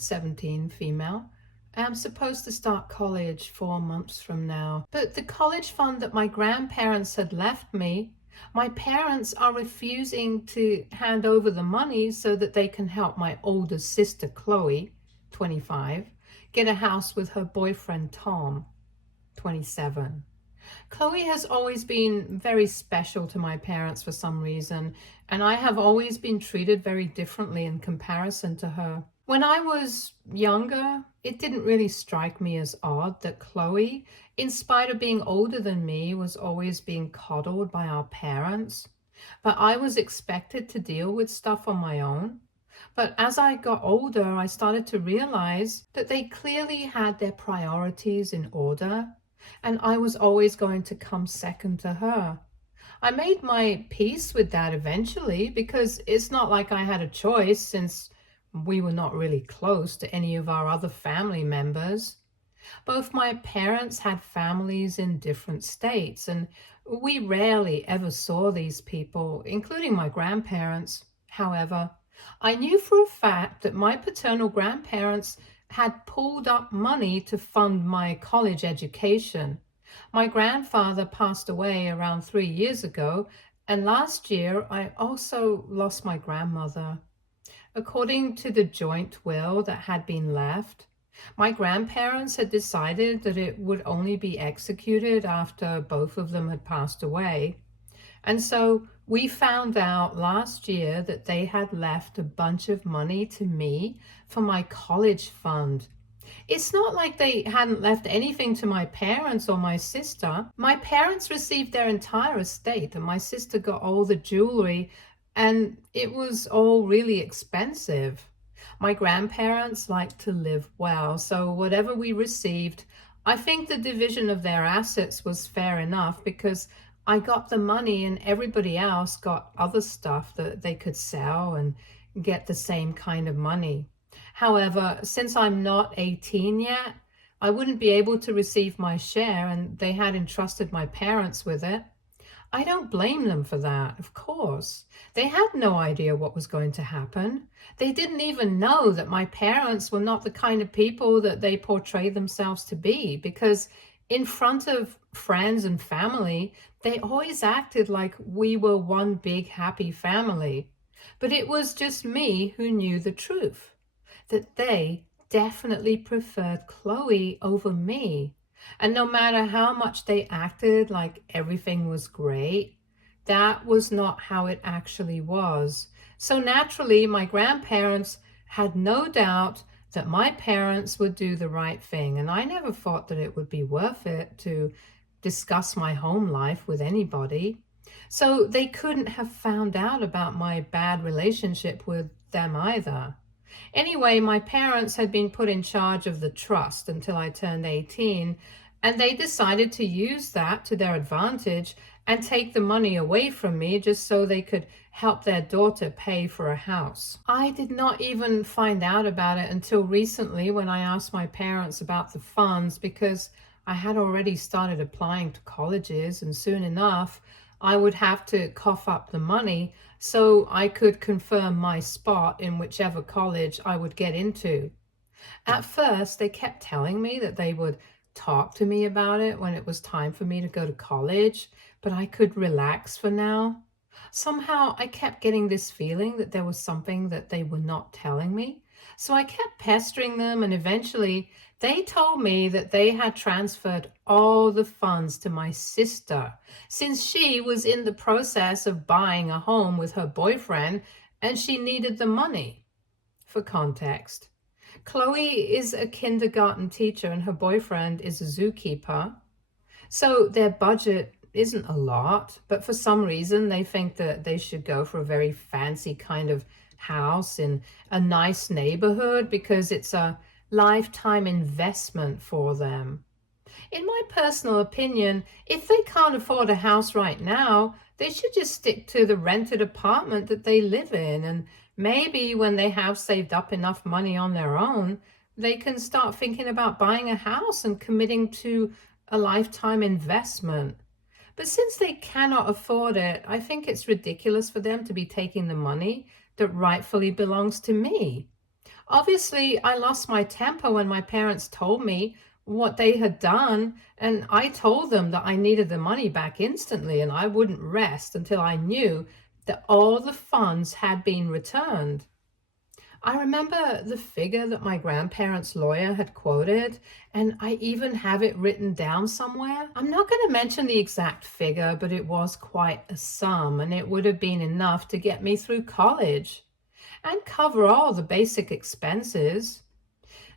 17, female. I'm supposed to start college 4 months from now. But the college fund that my grandparents had left me, my parents are refusing to hand over the money so that they can help my older sister, Chloe, 25, get a house with her boyfriend, Tom, 27. Chloe has always been very special to my parents for some reason, and I have always been treated very differently in comparison to her. When I was younger, it didn't really strike me as odd that Chloe, in spite of being older than me, was always being coddled by our parents. But I was expected to deal with stuff on my own. But as I got older, I started to realize that they clearly had their priorities in order, and I was always going to come second to her. I made my peace with that eventually because it's not like I had a choice since we were not really close to any of our other family members. Both my parents had families in different states, and we rarely ever saw these people, including my grandparents. However, I knew for a fact that my paternal grandparents had pulled up money to fund my college education. My grandfather passed away around 3 years ago, and last year I also lost my grandmother. According to the joint will that had been left, my grandparents had decided that it would only be executed after both of them had passed away. And so we found out last year that they had left a bunch of money to me for my college fund. It's not like they hadn't left anything to my parents or my sister. My parents received their entire estate, and my sister got all the jewelry, and it was all really expensive. My grandparents liked to live well, so whatever we received, I think the division of their assets was fair enough because I got the money and everybody else got other stuff that they could sell and get the same kind of money. However, since I'm not 18 yet, I wouldn't be able to receive my share, and they had entrusted my parents with it. I don't blame them for that, of course. They had no idea what was going to happen. They didn't even know that my parents were not the kind of people that they portray themselves to be, because in front of friends and family, they always acted like we were one big happy family. But it was just me who knew the truth, that they definitely preferred Chloe over me. And no matter how much they acted like everything was great, that was not how it actually was. So naturally, my grandparents had no doubt that my parents would do the right thing. And I never thought that it would be worth it to discuss my home life with anybody. So they couldn't have found out about my bad relationship with them either. Anyway, my parents had been put in charge of the trust until I turned 18, and they decided to use that to their advantage and take the money away from me just so they could help their daughter pay for a house. I did not even find out about it until recently when I asked my parents about the funds because I had already started applying to colleges, and soon enough I would have to cough up the money so I could confirm my spot in whichever college I would get into. At first, they kept telling me that they would talk to me about it when it was time for me to go to college, but I could relax for now. Somehow, I kept getting this feeling that there was something that they were not telling me. So I kept pestering them, and eventually they told me that they had transferred all the funds to my sister since she was in the process of buying a home with her boyfriend and she needed the money. For context, Chloe is a kindergarten teacher and her boyfriend is a zookeeper. So their budget isn't a lot, but for some reason they think that they should go for a very fancy kind of house in a nice neighborhood because it's a lifetime investment for them. In my personal opinion, if they can't afford a house right now, they should just stick to the rented apartment that they live in. And maybe when they have saved up enough money on their own, they can start thinking about buying a house and committing to a lifetime investment. But since they cannot afford it, I think it's ridiculous for them to be taking the money that rightfully belongs to me. Obviously, I lost my temper when my parents told me what they had done, and I told them that I needed the money back instantly and I wouldn't rest until I knew that all the funds had been returned. I remember the figure that my grandparents' lawyer had quoted, and I even have it written down somewhere. I'm not going to mention the exact figure, but it was quite a sum, and it would have been enough to get me through college and cover all the basic expenses.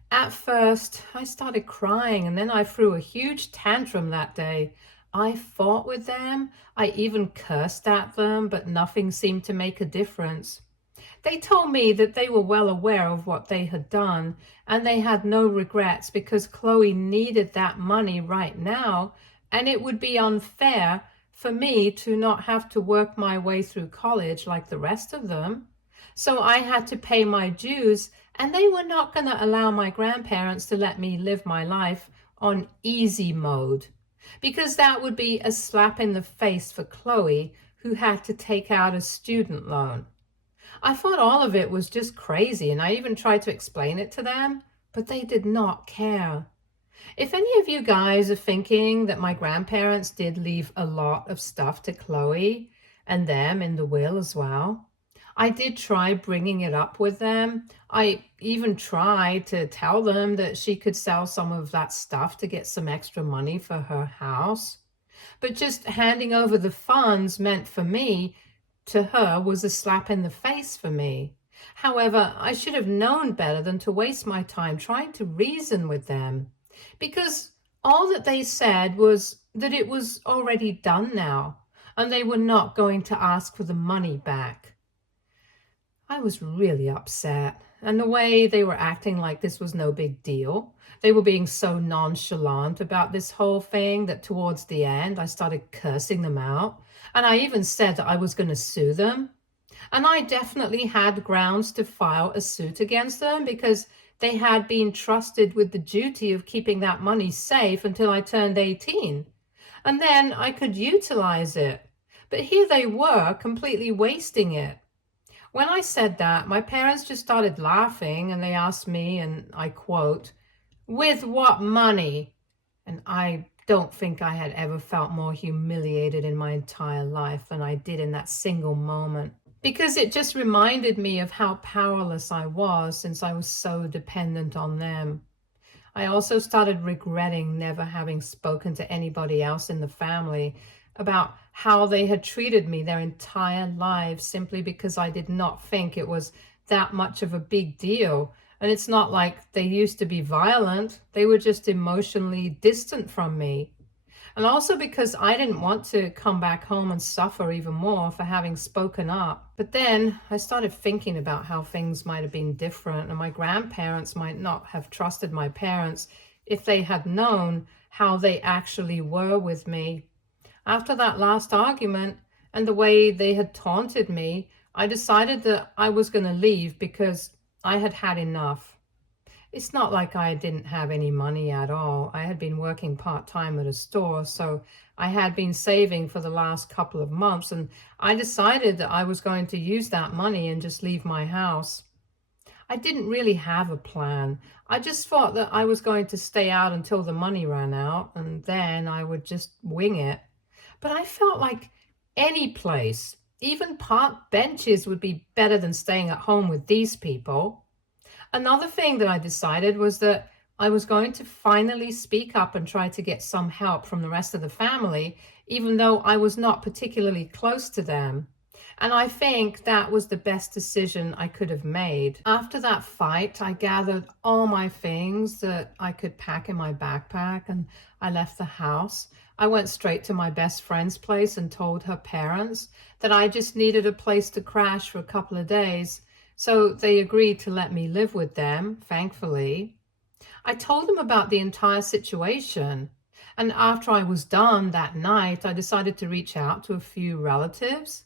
At first, I started crying, and then I threw a huge tantrum that day. I fought with them, I even cursed at them, but nothing seemed to make a difference. They told me that they were well aware of what they had done, and they had no regrets because Chloe needed that money right now, and it would be unfair for me to not have to work my way through college like the rest of them. So I had to pay my dues, and they were not going to allow my grandparents to let me live my life on easy mode, because that would be a slap in the face for Chloe, who had to take out a student loan. I thought all of it was just crazy, and I even tried to explain it to them, but they did not care. If any of you guys are thinking that my grandparents did leave a lot of stuff to Chloe and them in the will as well, I did try bringing it up with them. I even tried to tell them that she could sell some of that stuff to get some extra money for her house. But just handing over the funds meant for me to her was a slap in the face for me. However, I should have known better than to waste my time trying to reason with them, because all that they said was that it was already done now, and they were not going to ask for the money back. I was really upset, and the way they were acting like this was no big deal. They were being so nonchalant about this whole thing that towards the end I started cursing them out, and I even said that I was going to sue them. And I definitely had grounds to file a suit against them because they had been trusted with the duty of keeping that money safe until I turned 18. And then I could utilize it. But here they were, completely wasting it. When I said that, my parents just started laughing, and they asked me, and I quote, "With what money?" And I don't think I had ever felt more humiliated in my entire life than I did in that single moment, because it just reminded me of how powerless I was since I was so dependent on them. I also started regretting never having spoken to anybody else in the family about how they had treated me their entire lives simply because I did not think it was that much of a big deal. And it's not like they used to be violent, they were just emotionally distant from me. And also because I didn't want to come back home and suffer even more for having spoken up. But then I started thinking about how things might have been different, and my grandparents might not have trusted my parents if they had known how they actually were with me. After that last argument and the way they had taunted me, I decided that I was going to leave because I had had enough. It's not like I didn't have any money at all. I had been working part-time at a store, so I had been saving for the last couple of months, and I decided that I was going to use that money and just leave my house. I didn't really have a plan. I just thought that I was going to stay out until the money ran out, and then I would just wing it. But I felt like any place, even park benches, would be better than staying at home with these people. Another thing that I decided was that I was going to finally speak up and try to get some help from the rest of the family, even though I was not particularly close to them. And I think that was the best decision I could have made. After that fight, I gathered all my things that I could pack in my backpack, and I left the house. I went straight to my best friend's place and told her parents that I just needed a place to crash for a couple of days. So they agreed to let me live with them, thankfully. I told them about the entire situation. And after I was done that night, I decided to reach out to a few relatives.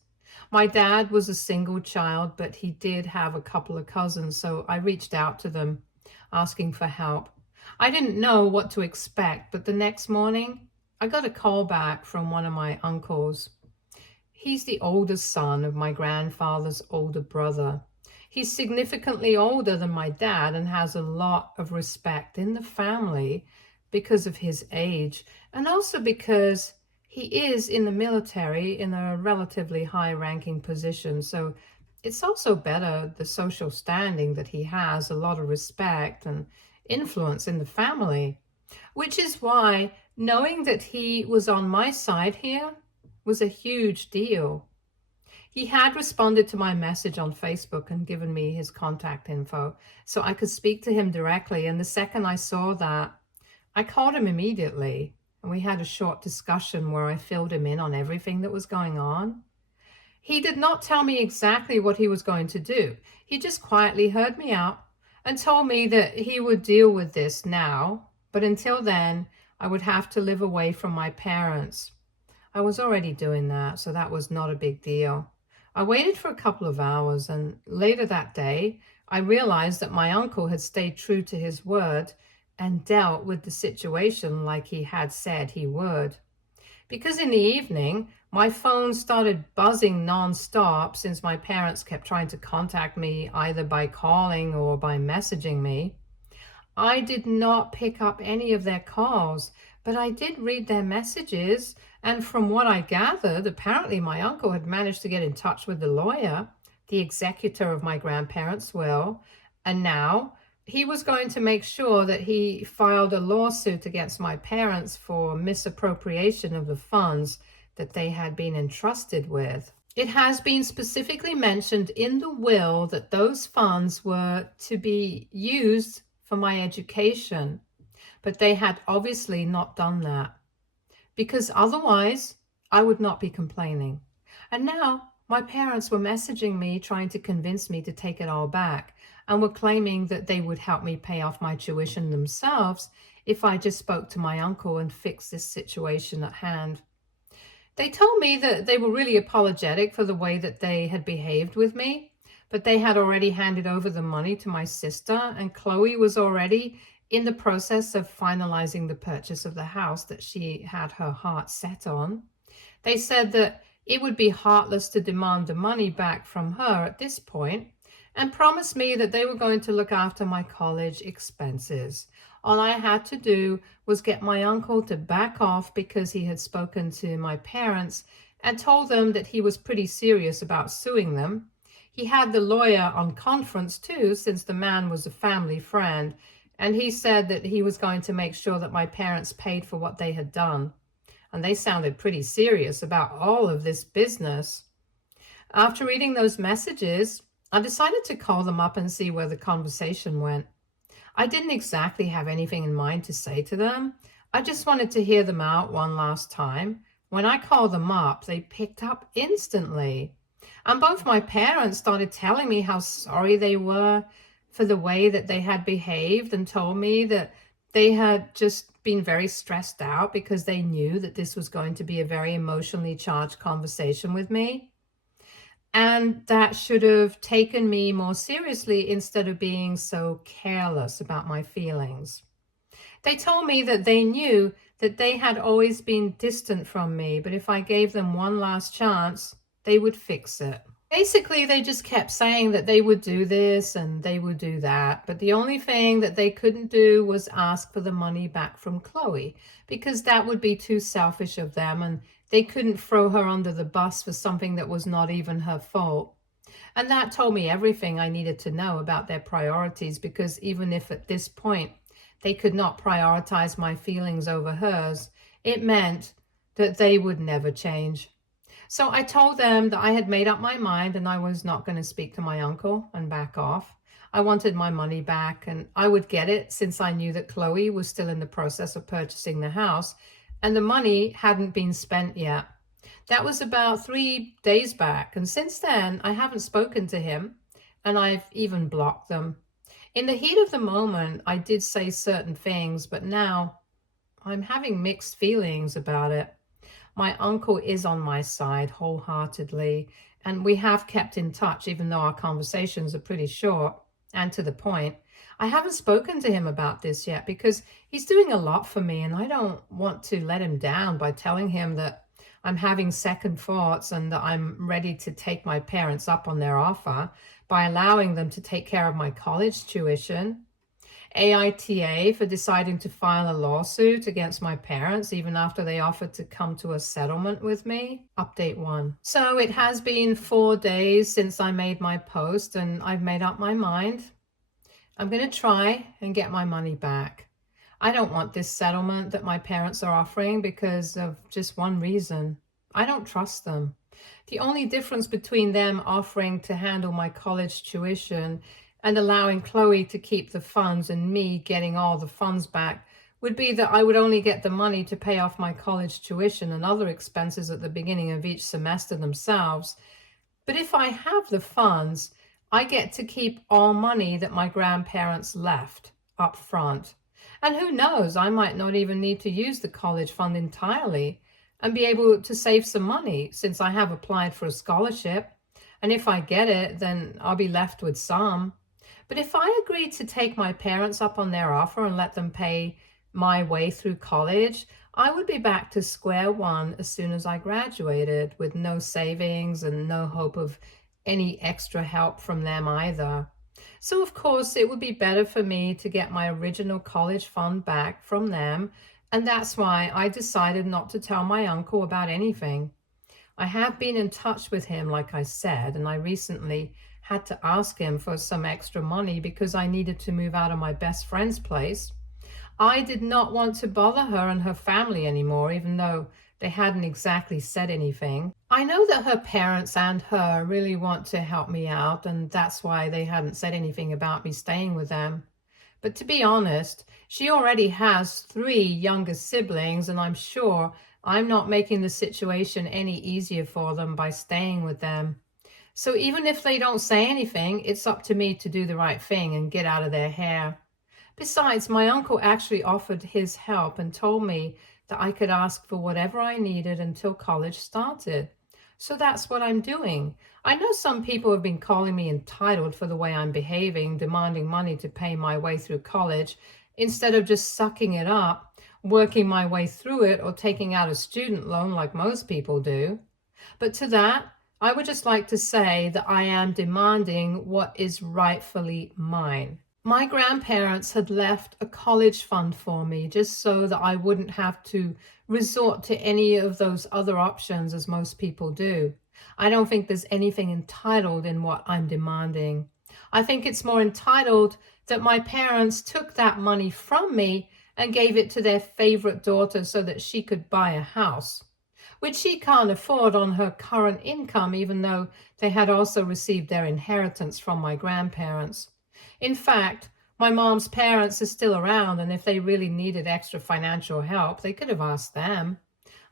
My dad was a single child, but he did have a couple of cousins, so I reached out to them, asking for help. I didn't know what to expect, but the next morning, I got a call back from one of my uncles. He's the oldest son of my grandfather's older brother. He's significantly older than my dad and has a lot of respect in the family because of his age, and also because he is in the military in a relatively high-ranking position. So it's also better, the social standing that he has, a lot of respect and influence in the family, which is why knowing that he was on my side here was a huge deal. He had responded to my message on Facebook and given me his contact info so I could speak to him directly. And the second I saw that, I called him immediately and we had a short discussion where I filled him in on everything that was going on. He did not tell me exactly what he was going to do. He just quietly heard me out and told me that he would deal with this now, but until then, I would have to live away from my parents. I was already doing that, so that was not a big deal. I waited for a couple of hours, and later that day, I realized that my uncle had stayed true to his word and dealt with the situation like he had said he would. Because in the evening, my phone started buzzing nonstop since my parents kept trying to contact me either by calling or by messaging me. I did not pick up any of their calls, but I did read their messages, and from what I gathered, apparently my uncle had managed to get in touch with the lawyer, the executor of my grandparents' will, and now he was going to make sure that he filed a lawsuit against my parents for misappropriation of the funds that they had been entrusted with. It has been specifically mentioned in the will that those funds were to be used for my education, but they had obviously not done that, because otherwise I would not be complaining. And now my parents were messaging me trying to convince me to take it all back, and were claiming that they would help me pay off my tuition themselves if I just spoke to my uncle and fixed this situation at hand. They told me that they were really apologetic for the way that they had behaved with me, but they had already handed over the money to my sister, and Chloe was already in the process of finalizing the purchase of the house that she had her heart set on. They said that it would be heartless to demand the money back from her at this point, and promised me that they were going to look after my college expenses. All I had to do was get my uncle to back off because he had spoken to my parents and told them that he was pretty serious about suing them. He had the lawyer on conference too, since the man was a family friend, and he said that he was going to make sure that my parents paid for what they had done. And they sounded pretty serious about all of this business. After reading those messages, I decided to call them up and see where the conversation went. I didn't exactly have anything in mind to say to them. I just wanted to hear them out one last time. When I called them up, they picked up instantly. And both my parents started telling me how sorry they were for the way that they had behaved, and told me that they had just been very stressed out because they knew that this was going to be a very emotionally charged conversation with me, and that should have taken me more seriously instead of being so careless about my feelings. They told me that they knew that they had always been distant from me, but if I gave them one last chance, they would fix it. Basically, they just kept saying that they would do this and they would do that, but the only thing that they couldn't do was ask for the money back from Chloe, because that would be too selfish of them, and they couldn't throw her under the bus for something that was not even her fault. And that told me everything I needed to know about their priorities, because even if at this point they could not prioritize my feelings over hers, it meant that they would never change. So I told them that I had made up my mind and I was not going to speak to my uncle and back off. I wanted my money back, and I would get it since I knew that Chloe was still in the process of purchasing the house and the money hadn't been spent yet. That was about 3 days back, and since then I haven't spoken to him, and I've even blocked them. In the heat of the moment, I did say certain things, but now I'm having mixed feelings about it. My uncle is on my side wholeheartedly, and we have kept in touch, even though our conversations are pretty short and to the point. I haven't spoken to him about this yet because he's doing a lot for me, and I don't want to let him down by telling him that I'm having second thoughts and that I'm ready to take my parents up on their offer, by allowing them to take care of my college tuition, AITA for deciding to file a lawsuit against my parents even after they offered to come to a settlement with me. Update 1. So it has been 4 days since I made my post, and I've made up my mind. I'm going to try and get my money back. I don't want this settlement that my parents are offering because of just one reason. I don't trust them. The only difference between them offering to handle my college tuition and allowing Chloe to keep the funds and me getting all the funds back would be that I would only get the money to pay off my college tuition and other expenses at the beginning of each semester themselves. But if I have the funds, I get to keep all money that my grandparents left up front. And who knows, I might not even need to use the college fund entirely and be able to save some money since I have applied for a scholarship. And if I get it, then I'll be left with some. But if I agreed to take my parents up on their offer and let them pay my way through college, I would be back to square one as soon as I graduated, with no savings and no hope of any extra help from them either. So of course it would be better for me to get my original college fund back from them, and that's why I decided not to tell my uncle about anything. I have been in touch with him, like I said, and I recently had to ask him for some extra money because I needed to move out of my best friend's place. I did not want to bother her and her family anymore, even though they hadn't exactly said anything. I know that her parents and her really want to help me out, and that's why they hadn't said anything about me staying with them. But to be honest, she already has 3 younger siblings, and I'm sure I'm not making the situation any easier for them by staying with them. So even if they don't say anything, it's up to me to do the right thing and get out of their hair. Besides, my uncle actually offered his help and told me that I could ask for whatever I needed until college started. So that's what I'm doing. I know some people have been calling me entitled for the way I'm behaving, demanding money to pay my way through college, instead of just sucking it up, working my way through it, or taking out a student loan like most people do. But to that, I would just like to say that I am demanding what is rightfully mine. My grandparents had left a college fund for me just so that I wouldn't have to resort to any of those other options as most people do. I don't think there's anything entitled in what I'm demanding. I think it's more entitled that my parents took that money from me and gave it to their favorite daughter so that she could buy a house, which she can't afford on her current income, even though they had also received their inheritance from my grandparents. In fact, my mom's parents are still around, and if they really needed extra financial help, they could have asked them.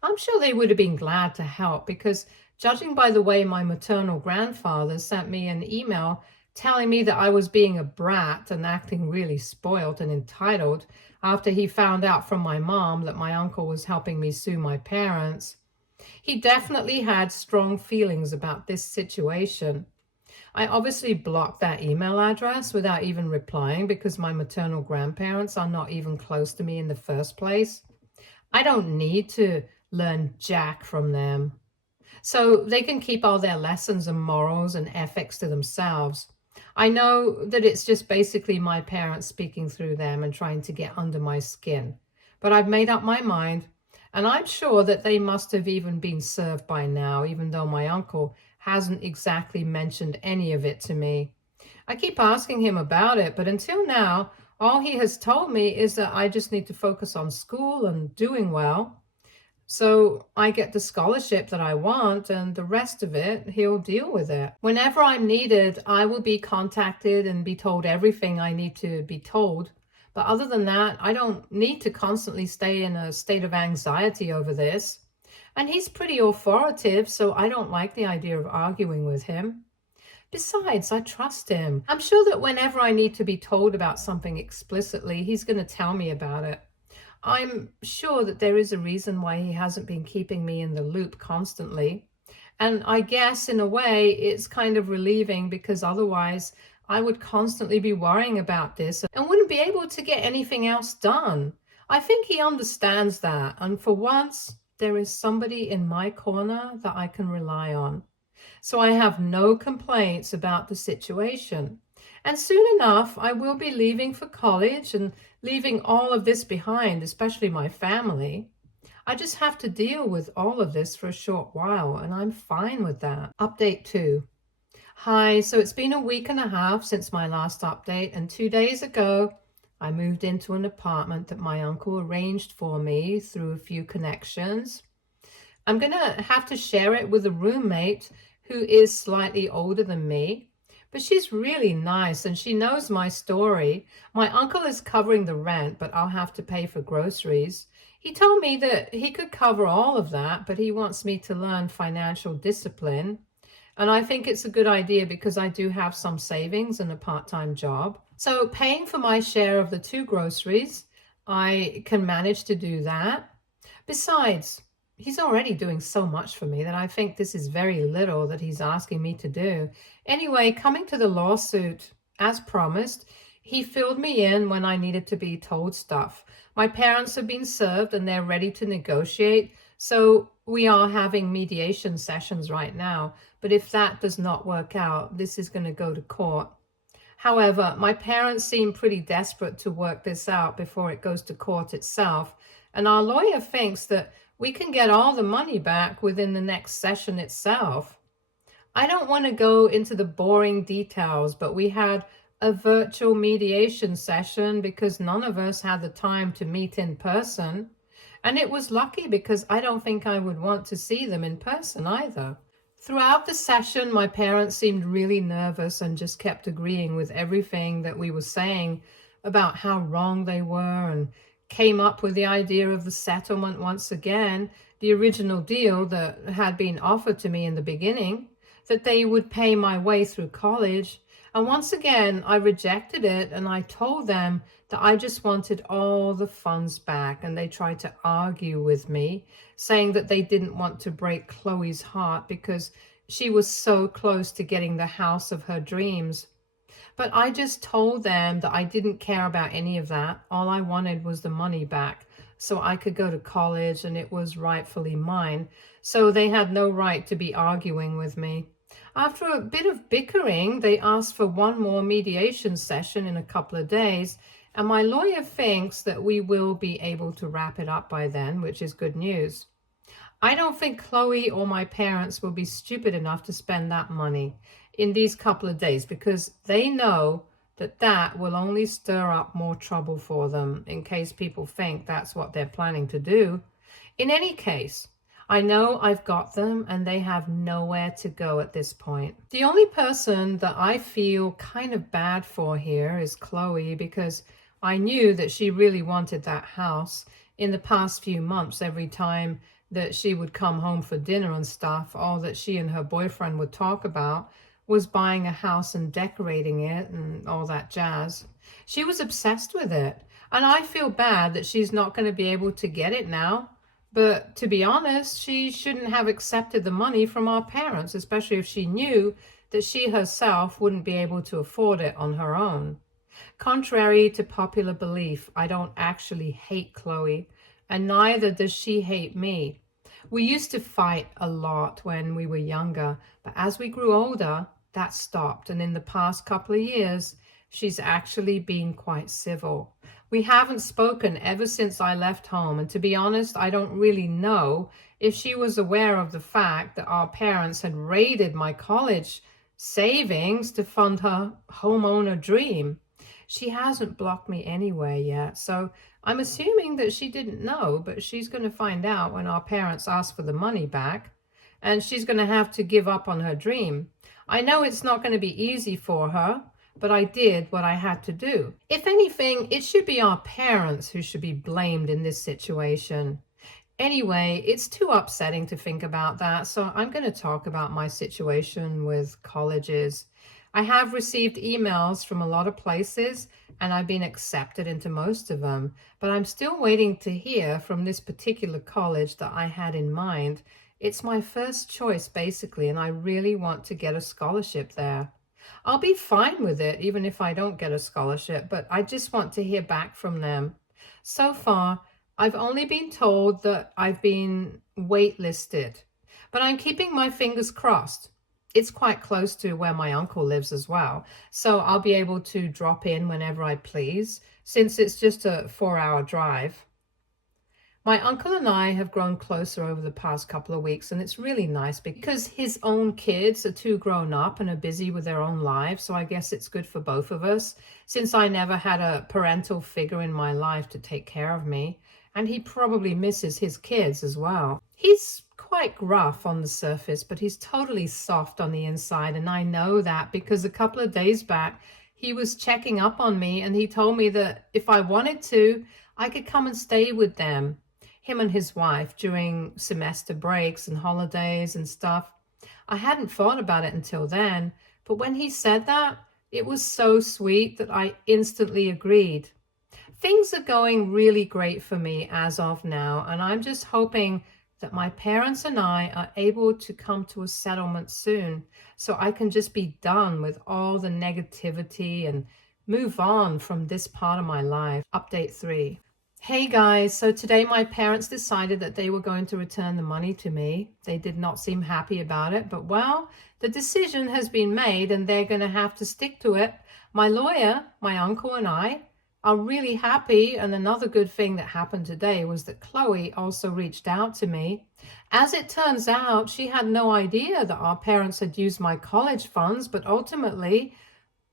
I'm sure they would have been glad to help because, judging by the way my maternal grandfather sent me an email telling me that I was being a brat and acting really spoiled and entitled after he found out from my mom that my uncle was helping me sue my parents, he definitely had strong feelings about this situation. I obviously blocked that email address without even replying because my maternal grandparents are not even close to me in the first place. I don't need to learn jack from them. So they can keep all their lessons and morals and ethics to themselves. I know that it's just basically my parents speaking through them and trying to get under my skin. But I've made up my mind, and I'm sure that they must have even been served by now, even though my uncle hasn't exactly mentioned any of it to me. I keep asking him about it, but until now, all he has told me is that I just need to focus on school and doing well. So I get the scholarship that I want, and the rest of it, he'll deal with it. Whenever I'm needed, I will be contacted and be told everything I need to be told. But other than that, I don't need to constantly stay in a state of anxiety over this. And he's pretty authoritative, so I don't like the idea of arguing with him. Besides, I trust him. I'm sure that whenever I need to be told about something explicitly, he's going to tell me about it. I'm sure that there is a reason why he hasn't been keeping me in the loop constantly. And I guess in a way it's kind of relieving because otherwise I would constantly be worrying about this and wouldn't be able to get anything else done. I think he understands that. And for once, there is somebody in my corner that I can rely on. So I have no complaints about the situation. And soon enough, I will be leaving for college and leaving all of this behind, especially my family. I just have to deal with all of this for a short while, and I'm fine with that. Update 2. Hi, so it's been a week and a half since my last update, and 2 days ago, I moved into an apartment that my uncle arranged for me through a few connections. I'm going to have to share it with a roommate who is slightly older than me, but she's really nice and she knows my story. My uncle is covering the rent, but I'll have to pay for groceries. He told me that he could cover all of that, but he wants me to learn financial discipline. And I think it's a good idea because I do have some savings and a part-time job. So paying for my share of the 2 groceries, I can manage to do that. Besides, he's already doing so much for me that I think this is very little that he's asking me to do. Anyway, coming to the lawsuit, as promised, he filled me in when I needed to be told stuff. My parents have been served and they're ready to negotiate, so we are having mediation sessions right now. But if that does not work out, this is going to go to court. However, my parents seem pretty desperate to work this out before it goes to court itself, and our lawyer thinks that we can get all the money back within the next session itself. I don't want to go into the boring details, but we had a virtual mediation session because none of us had the time to meet in person. And it was lucky because I don't think I would want to see them in person either. Throughout the session, my parents seemed really nervous and just kept agreeing with everything that we were saying about how wrong they were, and came up with the idea of the settlement once again, the original deal that had been offered to me in the beginning, that they would pay my way through college. And once again, I rejected it and I told them that I just wanted all the funds back, and they tried to argue with me, saying that they didn't want to break Chloe's heart because she was so close to getting the house of her dreams. But I just told them that I didn't care about any of that. All I wanted was the money back so I could go to college and it was rightfully mine. So they had no right to be arguing with me. After a bit of bickering, they asked for one more mediation session in a couple of days, and my lawyer thinks that we will be able to wrap it up by then, which is good news. I don't think Chloe or my parents will be stupid enough to spend that money in these couple of days because they know that that will only stir up more trouble for them in case people think that's what they're planning to do. In any case, I know I've got them and they have nowhere to go at this point. The only person that I feel kind of bad for here is Chloe because I knew that she really wanted that house. In the past few months, every time that she would come home for dinner and stuff, all that she and her boyfriend would talk about was buying a house and decorating it and all that jazz. She was obsessed with it, and I feel bad that she's not going to be able to get it now. But to be honest, she shouldn't have accepted the money from our parents, especially if she knew that she herself wouldn't be able to afford it on her own. Contrary to popular belief, I don't actually hate Chloe, and neither does she hate me. We used to fight a lot when we were younger, but as we grew older, that stopped. And in the past couple of years, she's actually been quite civil. We haven't spoken ever since I left home. And to be honest, I don't really know if she was aware of the fact that our parents had raided my college savings to fund her homeowner dream. She hasn't blocked me anywhere yet, so I'm assuming that she didn't know, but she's going to find out when our parents ask for the money back, and she's going to have to give up on her dream. I know it's not going to be easy for her, but I did what I had to do. If anything, it should be our parents who should be blamed in this situation. Anyway, it's too upsetting to think about that, so I'm going to talk about my situation with colleges. I have received emails from a lot of places and I've been accepted into most of them, but I'm still waiting to hear from this particular college that I had in mind. It's my first choice basically, and I really want to get a scholarship there. I'll be fine with it even if I don't get a scholarship, but I just want to hear back from them. So far, I've only been told that I've been waitlisted, but I'm keeping my fingers crossed. It's quite close to where my uncle lives as well. So I'll be able to drop in whenever I please, since it's just a 4-hour drive. My uncle and I have grown closer over the past couple of weeks, and it's really nice because his own kids are too grown up and are busy with their own lives. So I guess it's good for both of us, since I never had a parental figure in my life to take care of me. And he probably misses his kids as well. He's quite rough on the surface, but he's totally soft on the inside. And I know that because a couple of days back, he was checking up on me and he told me that if I wanted to, I could come and stay with them, him and his wife, during semester breaks and holidays and stuff. I hadn't thought about it until then, but when he said that, it was so sweet that I instantly agreed. Things are going really great for me as of now, and I'm just hoping that my parents and I are able to come to a settlement soon so I can just be done with all the negativity and move on from this part of my life. Update 3. Hey guys, so today my parents decided that they were going to return the money to me. They did not seem happy about it, but well, the decision has been made and they're going to have to stick to it. My lawyer, my uncle, and I are really happy, and another good thing that happened today was that Chloe also reached out to me. As it turns out, she had no idea that our parents had used my college funds, but ultimately,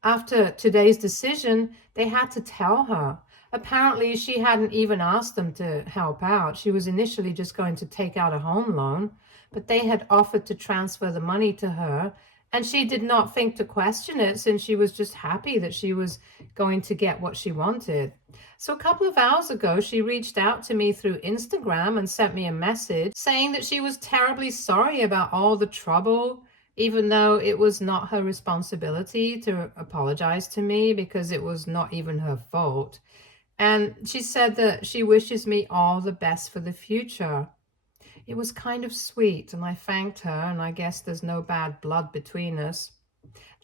after today's decision, they had to tell her. Apparently, she hadn't even asked them to help out. She was initially just going to take out a home loan, but they had offered to transfer the money to her, and she did not think to question it since she was just happy that she was going to get what she wanted. So a couple of hours ago, she reached out to me through Instagram and sent me a message saying that she was terribly sorry about all the trouble, even though it was not her responsibility to apologize to me because it was not even her fault. And she said that she wishes me all the best for the future. It was kind of sweet, and I thanked her, and I guess there's no bad blood between us.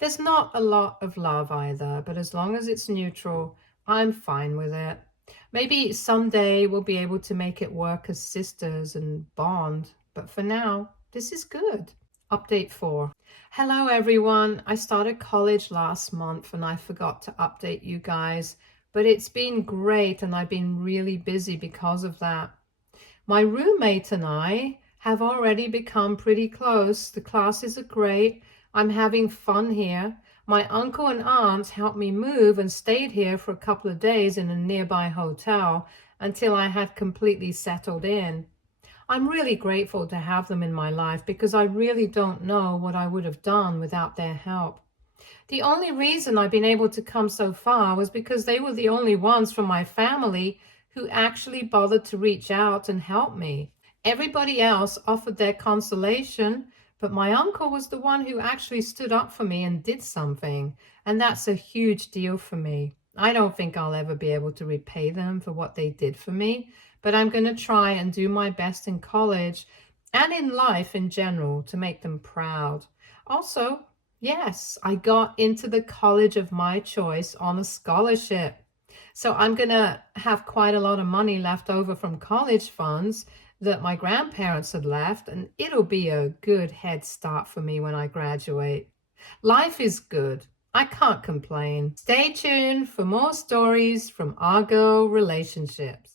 There's not a lot of love either, but as long as it's neutral, I'm fine with it. Maybe someday we'll be able to make it work as sisters and bond, but for now, this is good. Update 4. Hello everyone. I started college last month and I forgot to update you guys, but it's been great and I've been really busy because of that. My roommate and I have already become pretty close. The classes are great. I'm having fun here. My uncle and aunt helped me move and stayed here for a couple of days in a nearby hotel until I had completely settled in. I'm really grateful to have them in my life because I really don't know what I would have done without their help. The only reason I've been able to come so far was because they were the only ones from my family who actually bothered to reach out and help me. Everybody else offered their consolation, but my uncle was the one who actually stood up for me and did something, and that's a huge deal for me. I don't think I'll ever be able to repay them for what they did for me, but I'm going to try and do my best in college and in life in general to make them proud. Also, yes, I got into the college of my choice on a scholarship. So I'm going to have quite a lot of money left over from college funds that my grandparents had left, and it'll be a good head start for me when I graduate. Life is good. I can't complain. Stay tuned for more stories from Argo Relationships.